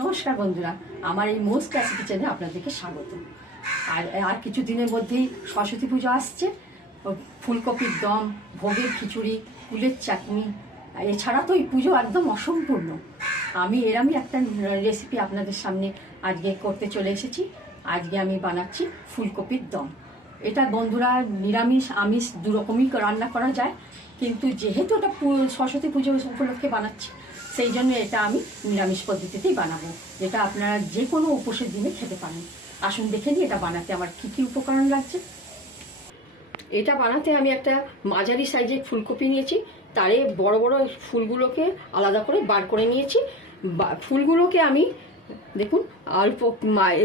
নমস্কার বন্ধুরা, আমার এই মোস্ট ক্লাসি কিচেনে আপনাদেরকে স্বাগত। আর কিছু দিনের মধ্যেই সরস্বতী পুজো আসছে। ফুলকপির দম, ভোগের খিচুড়ি, কুলের চাটনি, এছাড়া তো এই পুজো একদম অসম্পূর্ণ। আমি এরমই একটা রেসিপি আপনাদের সামনে আজকে করতে চলে এসেছি। আজকে আমি বানাচ্ছি ফুলকপির দম। এটা বন্ধুরা নিরামিষ আমিষ দুরকমই রান্না করা যায়, কিন্তু যেহেতু এটা সরস্বতী পুজো উপলক্ষে বানাচ্ছি, সেই জন্য এটা আমি নিরামিষ পদ্ধতিতেই বানাবো, যেটা আপনারা যে কোনো উপোসের দিনে খেতে পারেন। আসুন দেখে নিই এটা বানাতে আমার কী কী উপকরণ লাগছে। এটা বানাতে আমি একটা মাঝারি সাইজের ফুলকপি নিয়েছি, তারে বড় বড় ফুলগুলোকে আলাদা করে বার করে নিয়েছি। ফুলগুলোকে আমি দেখুন অল্প,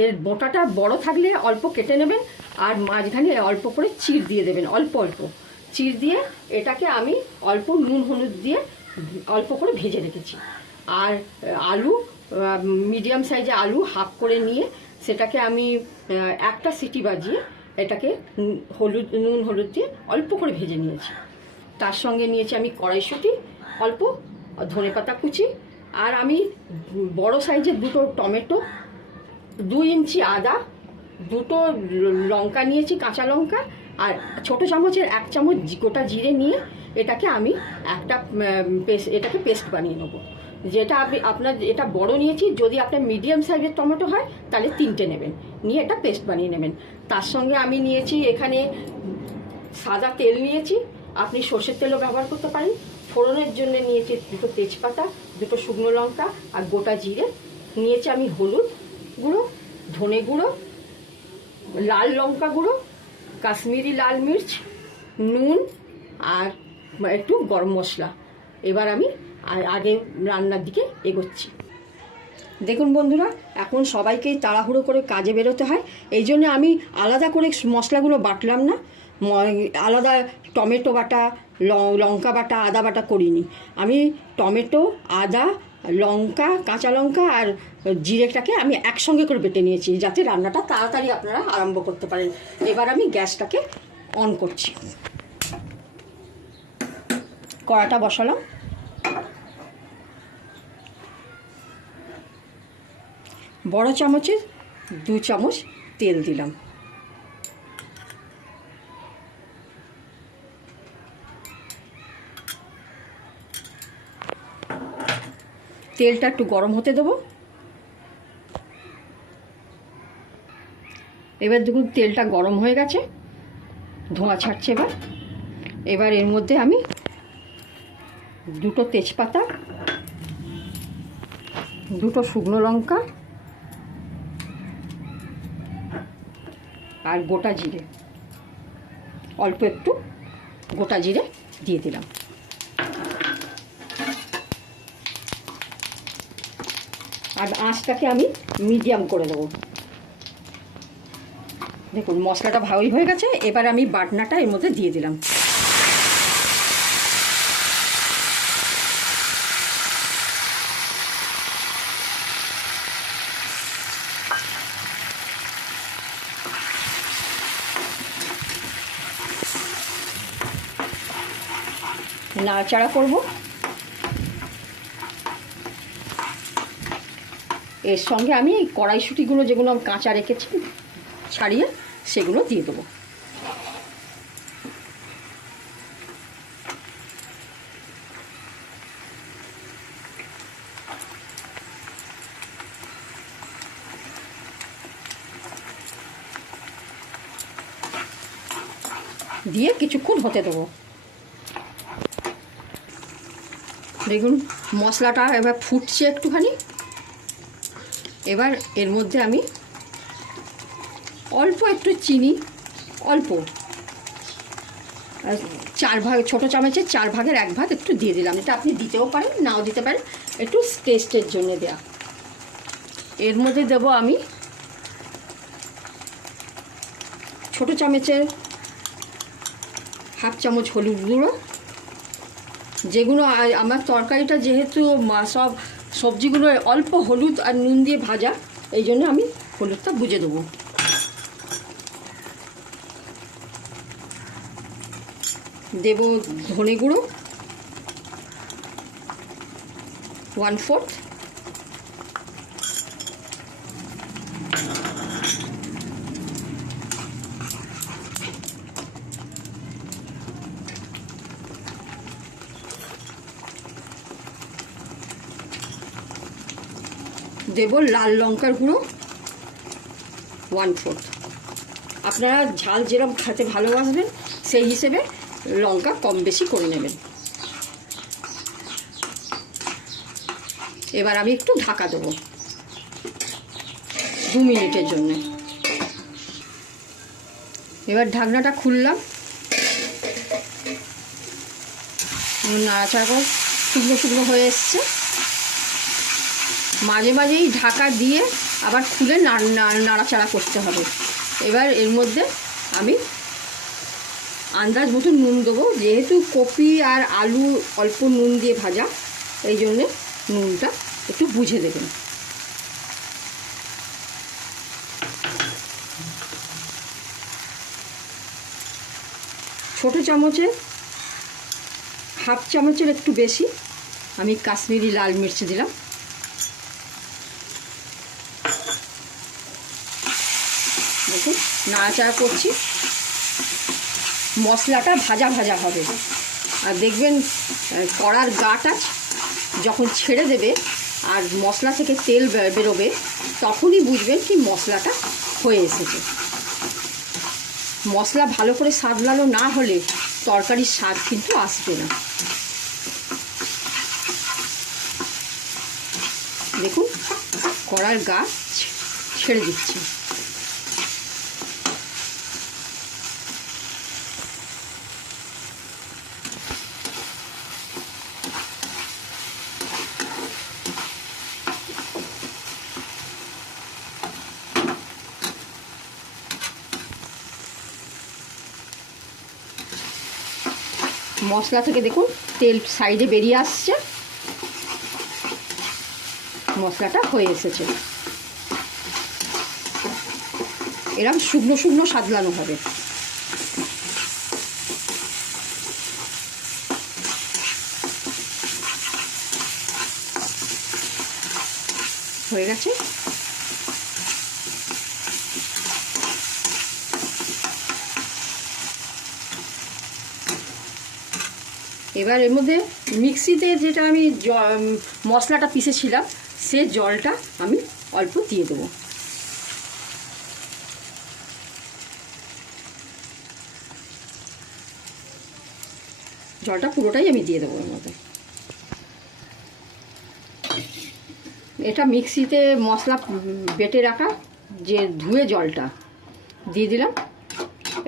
এর বোঁটাটা বড় থাকলে অল্প কেটে নেবেন, আর মাঝখানে অল্প করে চিড় দিয়ে দেবেন, অল্প অল্প চিড় দিয়ে এটাকে আমি অল্প নুন হলুদ দিয়ে অল্প করে ভেজে রেখেছি। আর আলু, মিডিয়াম সাইজে আলু হাফ করে নিয়ে সেটাকে আমি একটা সিটি বাজিয়ে এটাকে নুন হলুদ দিয়ে অল্প করে ভেজে নিয়েছি। তার সঙ্গে নিয়েছি আমি কড়াইশুঁটি অল্প, ধনেপাতা কুচি, আর আমি বড় সাইজের দুটো টমেটো, 2 ইঞ্চি আদা, দুটো লঙ্কা নিয়েছি, কাঁচা লঙ্কা, আর ছোটো চামচের 1 চামচ গোটা জিরে নিয়ে এটাকে আমি এটাকে পেস্ট বানিয়ে নেবো। যেটা আপনার এটা বড় নিয়েছি, যদি আপনার মিডিয়াম সাইজের টমেটো হয় তাহলে 3টে নেবেন, নিয়ে এটা পেস্ট বানিয়ে নেবেন। তার সঙ্গে আমি নিয়েছি এখানে সাদা তেল নিয়েছি, আপনি সর্ষের তেলও ব্যবহার করতে পারেন। ফোড়নের জন্য নিয়েছি 2টো তেজপাতা, 2টো শুকনো লঙ্কা আর গোটা জিরে নিয়েছি। আমি হলুদ গুঁড়ো, ধনে গুঁড়ো, লাল লঙ্কা গুঁড়ো, কাশ্মীরি লাল মির্চ, নুন আর একটু গরম মশলা। এবার আমি আগে রান্নার দিকে এগোচ্ছি। দেখুন বন্ধুরা, এখন সবাইকেই তাড়াহুড়ো করে কাজে বেরোতে হয়, এই জন্য আমি আলাদা করে মশলাগুলো বাটলাম না। আলাদা টমেটো বাটা, লঙ্কা বাটা, আদা বাটা করিনি। আমি টমেটো, আদা, লঙ্কা, কাঁচা লঙ্কা আর জিরেটাকে আমি একসঙ্গে করে বেটে নিয়েছি, যাতে রান্নাটা তাড়াতাড়ি আপনারা আরম্ভ করতে পারেন। এবার আমি গ্যাসটাকে অন করছি, কড়াটা বসালাম। বড় চামচের 2 চামচ তেল দিলাম। তেলটা একটু গরম হতে দেবো। এবার দেখুন তেলটা গরম হয়ে গেছে, ধোঁয়া ছাড়ছে। এবার এর মধ্যে আমি 2টো তেজপাতা, 2টো শুকনো লঙ্কা আর গোটা জিরে, অল্প একটু গোটা জিরে দিয়ে দিলাম। আর আঁচটাকে আমি মিডিয়াম করে দেবো। দেখুন মশলাটা ভালোই হয়ে গেছে। এবার আমি বাটনাটা এর মধ্যে দিয়ে দিলাম। নাড়াচাড়া করব। এর সঙ্গে আমি এই কড়াইশুঁটিগুলো যেগুলো আমি কাঁচা রেখেছি ছাড়িয়ে সেগুলো দিয়ে দেবো। দিয়ে কিছুক্ষণ হতে দেবো। দেখুন মশলাটা এবার ফুটছে একটুখানি। এবার এর মধ্যে আমি অল্প একটু চিনি, অল্প 4 ভাগ, ছোটো চামচের 4 ভাগের 1 ভাগ একটু দিয়ে দিলাম। এটা আপনি দিতেও পারেন, নাও দিতে পারেন, একটু টেস্টের জন্য দেয়া। এর মধ্যে দেবো আমি ছোটো চামচের 1/2 চামচ হলুদ গুঁড়ো, যেগুলো আমার তরকারিটা যেহেতু সব সবজিগুলো অল্প হলুদ আর নুন দিয়ে ভাজা, এই জন্য আমি হলুদটা বুঝে দেবো। দেব ধনে গুঁড়ো 1/4, দেব লাল লঙ্কার গুঁড়ো 1/4। আপনারা ঝাল যেরকম খেতে ভালোবাসবেন সেই হিসেবে লঙ্কা কম বেশি করে নেবেন। এবার আমি একটু ঢাকা দেবো 2 মিনিটের জন্য। এবার ঢাকনাটা খুললাম, নাড়াচাড়া করে শুকনো শুকনো হয়ে এসছে। মাঝে মাঝেই ঢাকা দিয়ে আবার খুলে নাড়াচাড়া করতে হবে। এবার এর মধ্যে আমি আন্দাজ মতো নুন দেবো, যেহেতু কপি আর আলু অল্প নুন দিয়ে ভাজা, এই জন্যে নুনটা একটু বুঝে দেবেন। ছোটো চামচে 1/2 চামচের একটু বেশি আমি কাশ্মীরি লাল মির্চ দিলাম। দেখুন নাড়াচাড়া করছি। মশলাটা ভাজা ভাজা হবে, আর দেখবেন কড়ার গাটা যখন ছেড়ে দেবে আর মশলা থেকে তেল বেরোবে, তখনই বুঝবেন কি মশলাটা হয়ে এসেছে। মশলা ভালো করে সাদলানো না হলে তরকারির স্বাদ কিন্তু আসবে না। দেখুন কড়ার গা ছেড়ে দিচ্ছি। মশলা থেকে দেখুন তেল সাইডে বেরিয়ে আসছে, মশলাটা হয়ে এসেছে। এরকম শুকনো শুকনো সাদলানো হবে। হয়ে গেছে। এবার এর মধ্যে মিক্সিতে যেটা আমি মশলাটা পিষেছিলাম সে জলটা আমি অল্প দিয়ে দেবো। জলটা পুরোটাই আমি দিয়ে দেবো এর মধ্যে। এটা মিক্সিতে মশলা বেটে রাখা যে ধুয়ে জলটা দিয়ে দিলাম।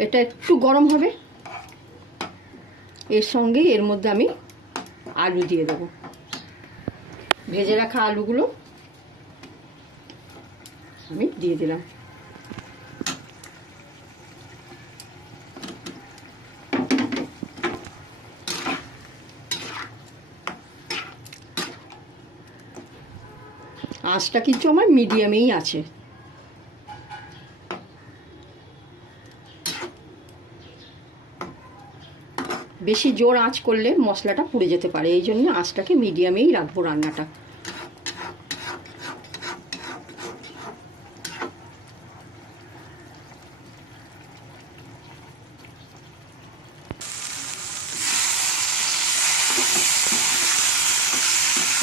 এটা একটু গরম হবে, এর সঙ্গেই এর মধ্যে আমি আলু দিয়ে দেবো। ভেজে রাখা আলুগুলো আমি দিয়ে দিলাম। আঁচটা কিন্তু আমার মিডিয়ামেই আছে। বেশি জোর আঁচ করলে মশলাটা পুড়ে যেতে পারে, এই জন্য আঁচটাকে মিডিয়ামেই রাখবো রান্নাটা।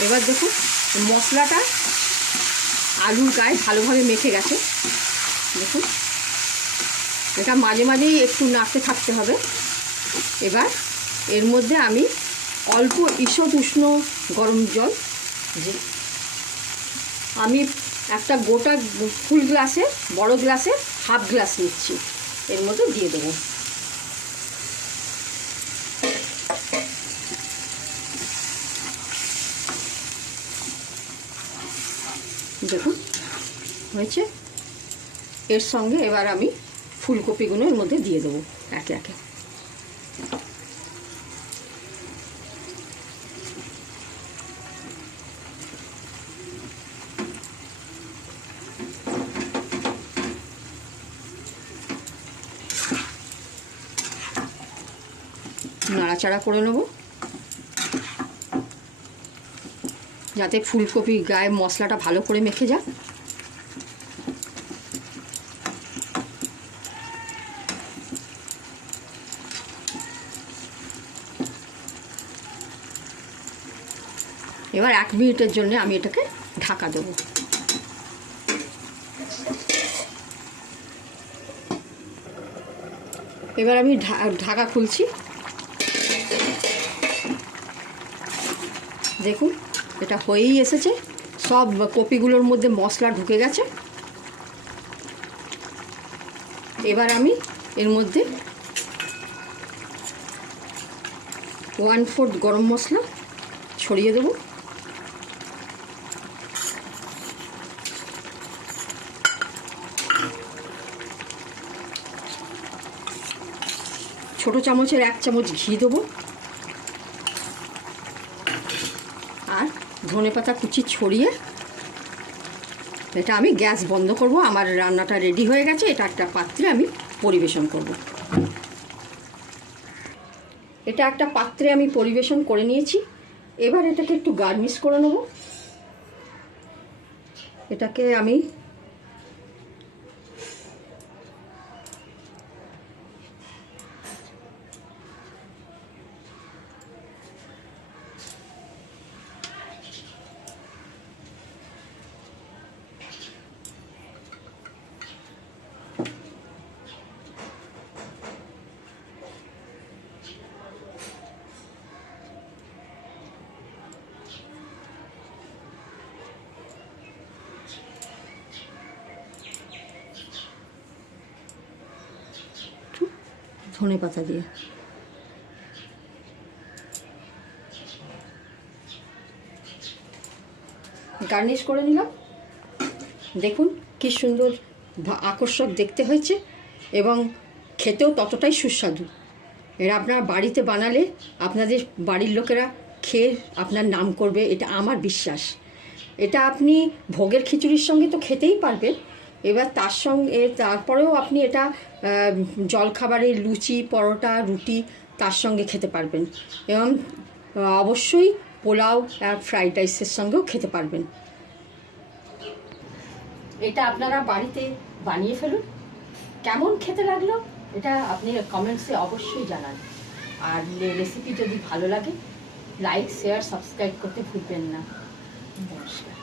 এবার দেখুন মশলাটা আলুর গায়ে ভালোভাবে মেখে গেছে। দেখুন এটা মাঝে মাঝেই একটু নাড়তে থাকতে হবে। এবার এর মধ্যে আমি অল্প ঈষৎ উষ্ণ গরম জল, যে আমি একটা গোটা ফুল গ্লাসে বড় গ্লাসে 1/2 গ্লাস নিচ্ছি, এর মধ্যে দিয়ে দেবো। দেখুন হয়েছে। এর সঙ্গে এবার আমি ফুলকপিগুলো এর মধ্যে দিয়ে দেবো একে একে। নাড়াচাড়া করে নেব যাতে ফুলকপি গায়ে মশলাটা ভালো করে মেখে যায়। এবার 1 মিনিটের জন্য আমি এটাকে ঢাকা দেবো। এবার আমি ঢাকা খুলছি। দেখুন এটা হয়েই এসেছে, সব কপিগুলোর মধ্যে মশলা ঢুকে গেছে। এবার আমি এর মধ্যে 1/4 গরম মশলা ছড়িয়ে দেব। ছোট চামচের 1 চামচ ঘি দেবো, আর ধনেপাতা কুচি ছড়িয়ে এটা আমি গ্যাস বন্ধ করব। আমার রান্নাটা রেডি হয়ে গেছে, এটা একটা পাত্রে আমি পরিবেশন করব। এটা একটা পাত্রে আমি পরিবেশন করে নিয়েছি। এবার এটাকে একটু গার্নিশ করে নেব। এটাকে আমি ধনেপাতা দিয়ে গার্নিশ করে নিলাম। দেখুন কি সুন্দর আকর্ষক দেখতে হয়েছে এবং খেতেও ততটাই সুস্বাদু। এরা আপনারা বাড়িতে বানালে আপনাদের বাড়ির লোকেরা খেয়ে আপনার নাম করবে, এটা আমার বিশ্বাস। এটা আপনি ভোগের খিচুড়ির সঙ্গে তো খেতেই পারবেন, এবার তার সঙ্গে তারপরেও আপনি এটা জলখাবারে লুচি, পরোটা, রুটি তার সঙ্গে খেতে পারবেন এবং অবশ্যই পোলাও আর ফ্রাইড রাইসের সঙ্গেও খেতে পারবেন। এটা আপনারা বাড়িতে বানিয়ে ফেলুন। কেমন খেতে লাগলো এটা আপনি কমেন্টসে অবশ্যই জানান। আর রেসিপি যদি ভালো লাগে লাইক, শেয়ার, সাবস্ক্রাইব করতে ভুলবেন না। নমস্কার।